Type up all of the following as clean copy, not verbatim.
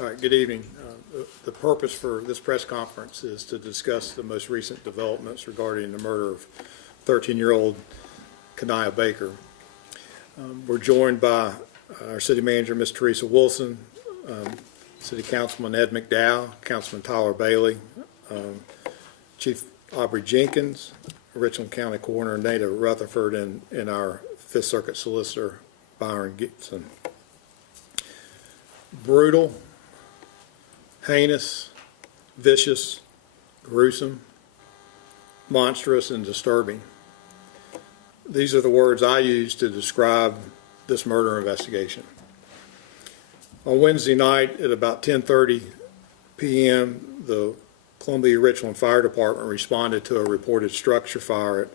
All right, good evening. The purpose for this press conference is to discuss the most recent developments regarding the murder of 13-year-old Kanaya Baker. We're joined by our city manager, Ms. Teresa Wilson, City Councilman Ed McDowell, Councilman Tyler Bailey, Chief Aubrey Jenkins, Richland County Coroner Nada Rutherford, and our Fifth Circuit Solicitor Byron Gibson. Brutal, heinous, vicious, gruesome, monstrous, and disturbing. These are the words I use to describe this murder investigation. On Wednesday night at about 10:30 p.m., the Columbia Richland Fire Department responded to a reported structure fire at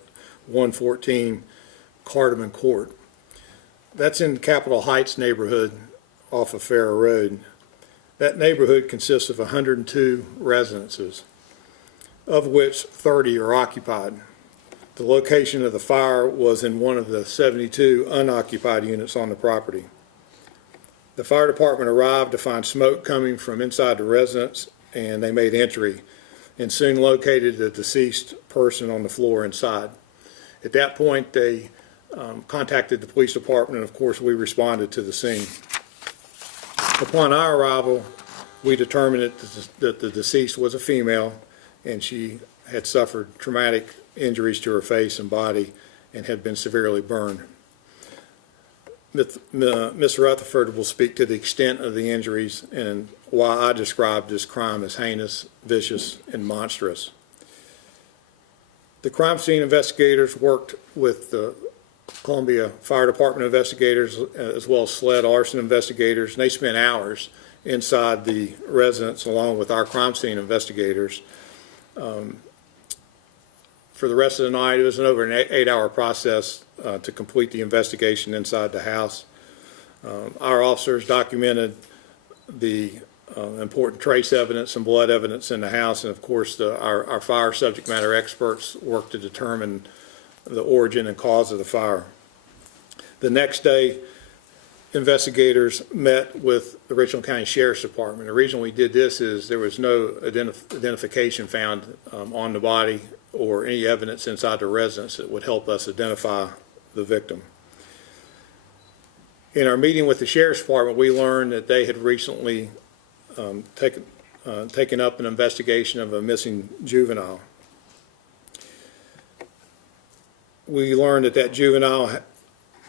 114 Cardamon Court. That's in Capitol Heights neighborhood off of Farrer Road. That neighborhood consists of 102 residences, of which 30 are occupied. The location of the fire was in one of the 72 unoccupied units on the property. The fire department arrived to find smoke coming from inside the residence, and they made entry and soon located the deceased person on the floor inside. At that point, they contacted the police department, and of course we responded to the scene. Upon our arrival, we determined that the deceased was a female, and she had suffered traumatic injuries to her face and body and had been severely burned. Ms. Rutherford will speak to the extent of the injuries and why I described this crime as heinous, vicious, and monstrous. The crime scene investigators worked with the Columbia Fire Department investigators as well as sled arson investigators, and they spent hours inside the residence along with our crime scene investigators. For the rest of the night, it was over an 8-hour process to complete the investigation inside the house. Our officers documented the important trace evidence and blood evidence in the house, and of course our fire subject matter experts worked to determine the origin and cause of the fire. The next day, investigators met with the Richland County Sheriff's Department. The reason we did this is there was no identification found on the body or any evidence inside the residence that would help us identify the victim. In our meeting with the Sheriff's Department, we learned that they had recently taken up an investigation of a missing juvenile. We learned that juvenile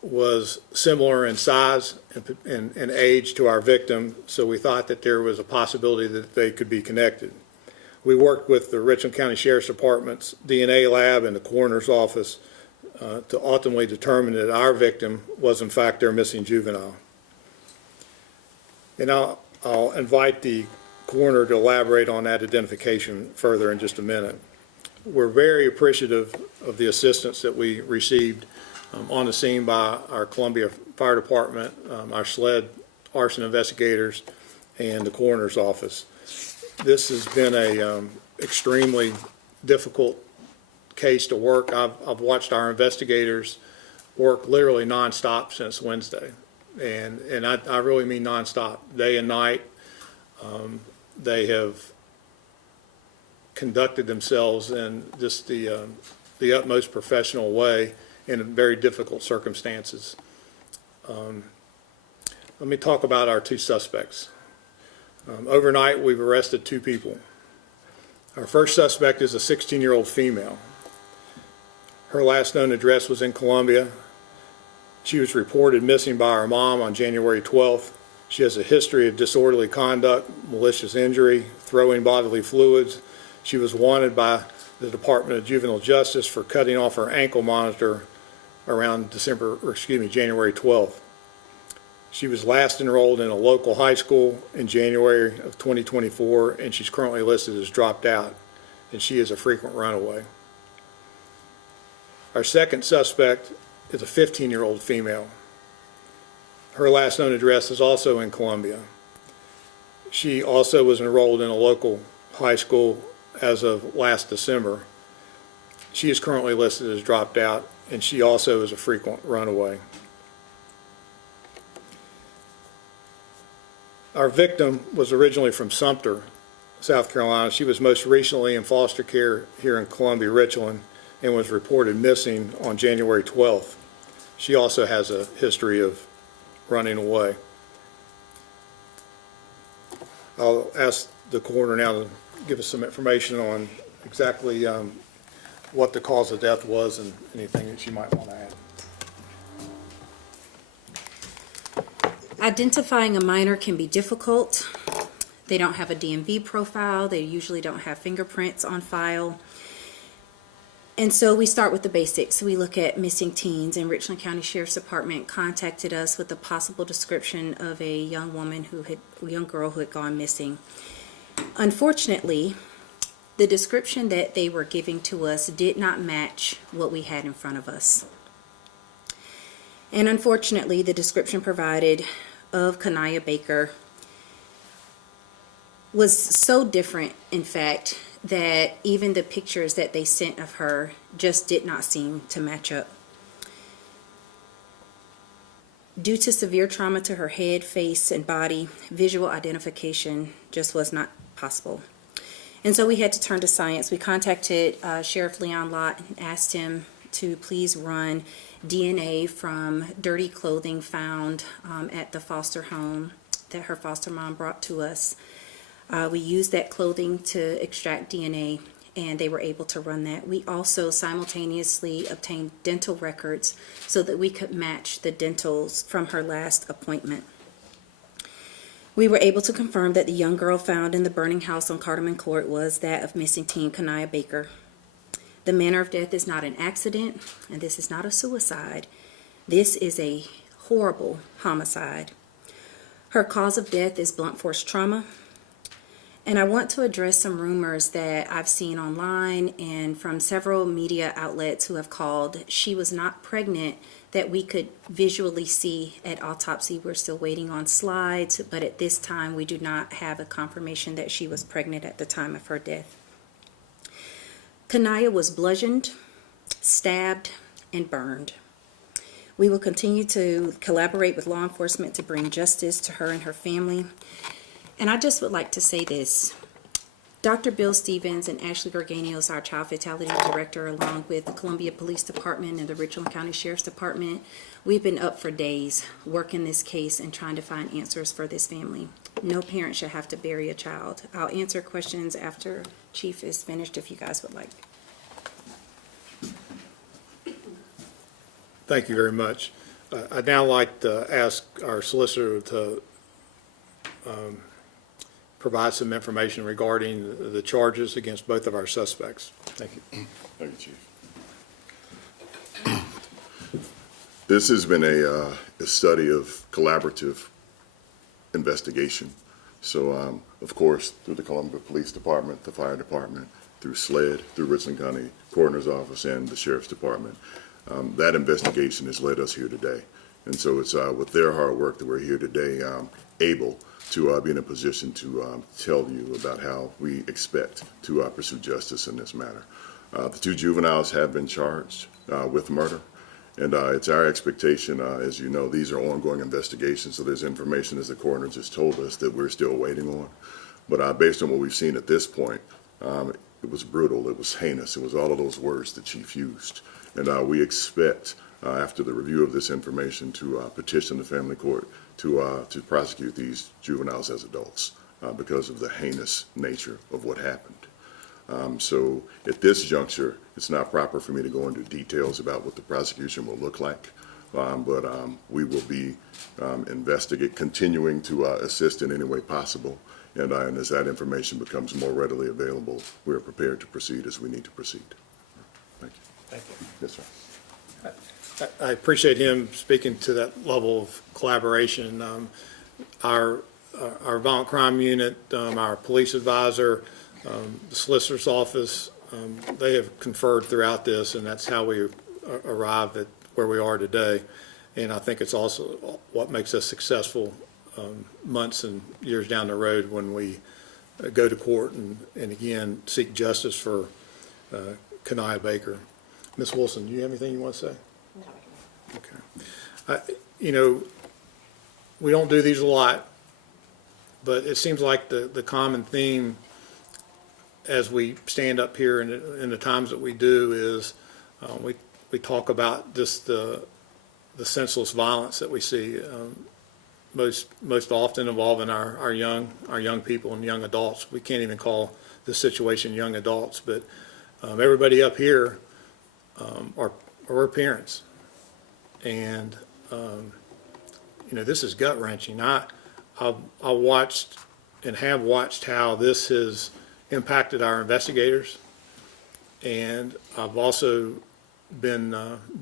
was similar in size and age to our victim, so we thought that there was a possibility that they could be connected. We worked with the Richland County Sheriff's Department's DNA lab and the coroner's office to ultimately determine that our victim was in fact their missing juvenile. And I'll invite the coroner to elaborate on that identification further in just a minute. We're very appreciative of the assistance that we received on the scene by our Columbia Fire Department, our sled arson investigators, and the coroner's office. This has been a extremely difficult case to work. I've watched our investigators work literally nonstop since Wednesday, and I really mean nonstop, day and night. They have conducted themselves in just the utmost professional way in very difficult circumstances. Let me talk about our two suspects. Overnight, we've arrested 2 people. Our first suspect is a 16-year-old female. Her last known address was in Columbia. She was reported missing by her mom on January 12th. She has a history of disorderly conduct, malicious injury, throwing bodily fluids. She was wanted by the Department of Juvenile Justice for cutting off her ankle monitor around January 12th. She was last enrolled in a local high school in January of 2024, and she's currently listed as dropped out, and she is a frequent runaway. Our second suspect is a 15-year-old female. Her last known address is also in Columbia. She also was enrolled in a local high school as of last December. She is currently listed as dropped out, and she also is a frequent runaway. Our victim was originally from Sumter, South Carolina. She was most recently in foster care here in Columbia, Richland, and was reported missing on January 12th. She also has a history of running away. I'll ask the coroner now to give us some information on exactly what the cause of death was and anything that you might want to add. Identifying a minor can be difficult. They don't have a DMV profile. They usually don't have fingerprints on file. And so we start with the basics. We look at missing teens, and Richland County Sheriff's Department contacted us with a possible description of a young girl who had gone missing. Unfortunately, the description that they were giving to us did not match what we had in front of us. And unfortunately, the description provided of Kanaya Baker was so different, in fact, that even the pictures that they sent of her just did not seem to match up. Due to severe trauma to her head, face, and body, visual identification just was not possible. And so we had to turn to science. We contacted Sheriff Leon Lott and asked him to please run DNA from dirty clothing found at the foster home that her foster mom brought to us. We used that clothing to extract DNA, and they were able to run that. We also simultaneously obtained dental records so that we could match the dentals from her last appointment. We were able to confirm that the young girl found in the burning house on Cardamom Court was that of missing teen Kanaya Baker. The manner of death is not an accident, and this is not a suicide. This is a horrible homicide. Her cause of death is blunt force trauma. And I want to address some rumors that I've seen online and from several media outlets who have called she was not pregnant that we could visually see at autopsy. We're still waiting on slides, but at this time we do not have a confirmation that she was pregnant at the time of her death. Kanaya was bludgeoned, stabbed, and burned. We will continue to collaborate with law enforcement to bring justice to her and her family. And I just would like to say this. Dr. Bill Stevens and Ashley Gorganios, our Child Fatality Director, along with the Columbia Police Department and the Richland County Sheriff's Department, we've been up for days working this case and trying to find answers for this family. No parent should have to bury a child. I'll answer questions after Chief is finished if you guys would like. Thank you very much. I'd now like to ask our solicitor to provide some information regarding the charges against both of our suspects. Thank you. Thank you, Chief. This has been a study of collaborative investigation. So, of course, through the Columbia Police Department, the Fire Department, through SLED, through Richland County Coroner's Office, and the Sheriff's Department, that investigation has led us here today. And so it's with their hard work that we're here today, able to be in a position to tell you about how we expect to pursue justice in this matter. The two juveniles have been charged with murder, and it's our expectation, as you know, these are ongoing investigations, so there's information, as the coroner just told us, that we're still waiting on. But based on what we've seen at this point, it was brutal, it was heinous, it was all of those words the chief used. And we expect, after the review of this information, to petition the family court to prosecute these juveniles as adults because of the heinous nature of what happened. So at this juncture, it's not proper for me to go into details about what the prosecution will look like, but we will be continuing to assist in any way possible. And as that information becomes more readily available, we are prepared to proceed as we need to proceed. Thank you. Thank you. Yes, sir. I appreciate him speaking to that level of collaboration. Our violent crime unit, our police advisor, the solicitor's office, they have conferred throughout this, and that's how we arrived at where we are today. And I think it's also what makes us successful months and years down the road when we go to court and again seek justice for Kanaya Baker. Ms. Wilson, do you have anything you want to say? No. Okay. You know, we don't do these a lot, but it seems like the common theme as we stand up here in the times that we do is we talk about just the senseless violence that we see most often involving our young people and young adults. We can't even call this situation young adults, but everybody up here are parents, and this is gut wrenching. I watched and have watched how this has impacted our investigators, and I've also been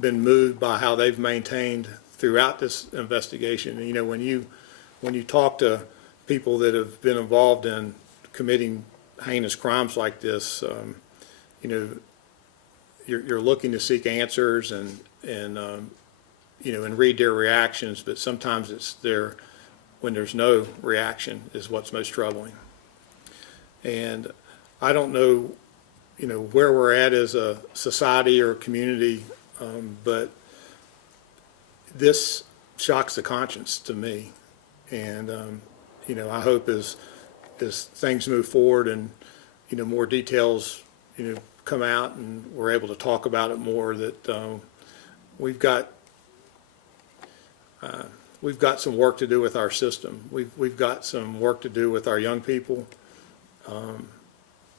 moved by how they've maintained throughout this investigation. And, when you talk to people that have been involved in committing heinous crimes like this, you're looking to seek answers and read their reactions, but sometimes it's when there's no reaction is what's most troubling. And I don't know, where we're at as a society or a community, but this shocks the conscience to me. And, I hope as things move forward and, more details, come out and we're able to talk about it more, that we've got some work to do with our system. We've got some work to do with our young people.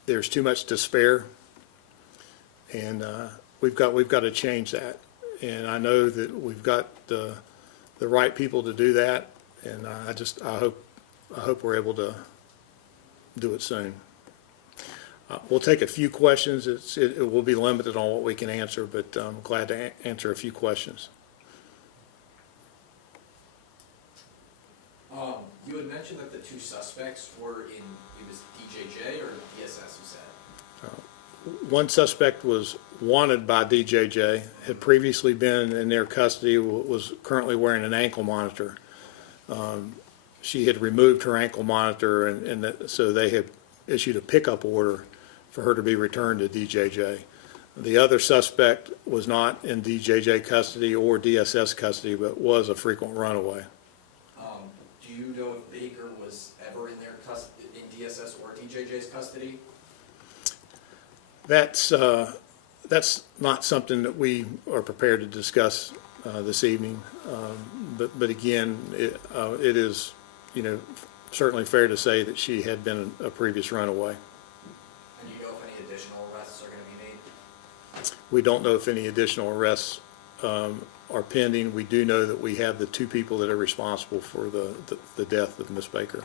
There's too much despair, and we've got to change that. And I know that we've got the right people to do that, and I hope we're able to do it soon. We'll take a few questions. It will be limited on what we can answer, but I'm glad to answer a few questions. You had mentioned that the two suspects were it was DJJ or DSS, you said? One suspect was wanted by DJJ, had previously been in their custody, was currently wearing an ankle monitor. She had removed her ankle monitor, so they had issued a pickup order for her to be returned to DJJ. The other suspect was not in DJJ custody or DSS custody, but was a frequent runaway. Do you know if Baker was ever in in DSS or DJJ's custody? That's not something that we are prepared to discuss this evening. But again, it is certainly fair to say that she had been a previous runaway. And do you know if any additional arrests are going to be made? We don't know if any additional arrests are pending. We do know that we have the two people that are responsible for the death of Miss Baker.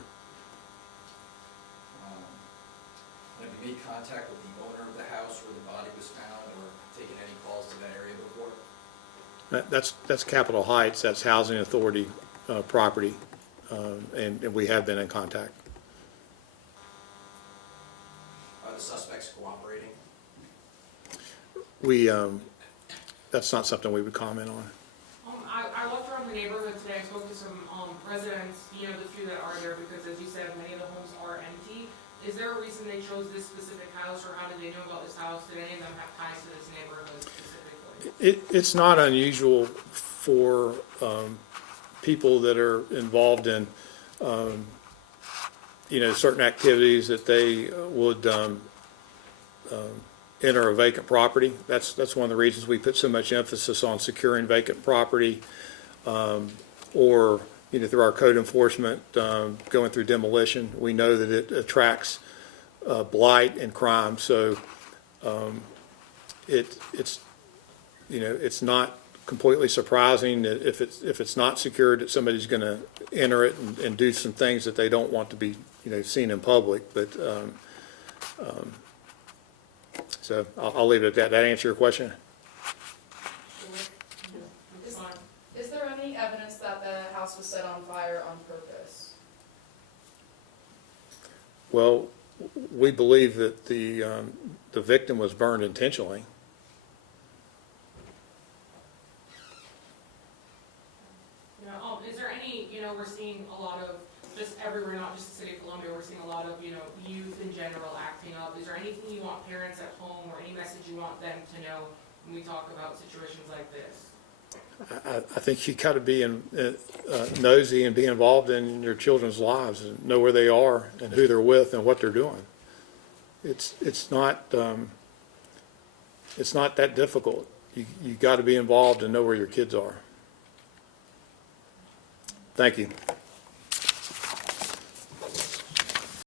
Have you made contact with the owner of the house where the body was found, or taken any calls to that area before? That's Capitol Heights. That's Housing Authority property, and we have been in contact. Are the suspects cooperating? That's not something we would comment on. I walked around the neighborhood today. I spoke to some residents, the few that are there, because as you said, many of the homes are empty. Is there a reason they chose this specific house, or how did they know about this house? Did any of them have ties to this neighborhood specifically? It's not unusual for people that are involved in certain activities that they would enter a vacant property. That's one of the reasons we put so much emphasis on securing vacant property, or through our code enforcement, going through demolition. We know that it attracts blight and crime, so it's not completely surprising that if it's not secured, that somebody's going to enter it and do some things that they don't want to be seen in public. But so I'll leave it at that. That answer your question? Is there any evidence that the house was set on fire on purpose? Well, we believe that the victim was burned intentionally. Is there any, we're seeing a lot of, just everywhere, not just the city of Columbia, we're seeing a lot of, youth in general acting up. Is there anything you want parents at home, or any message you want them to know when we talk about situations like this? I think you got to be nosy and be involved in your children's lives and know where they are and who they're with and what they're doing. It's not that difficult. You got to be involved and know where your kids are. Thank you.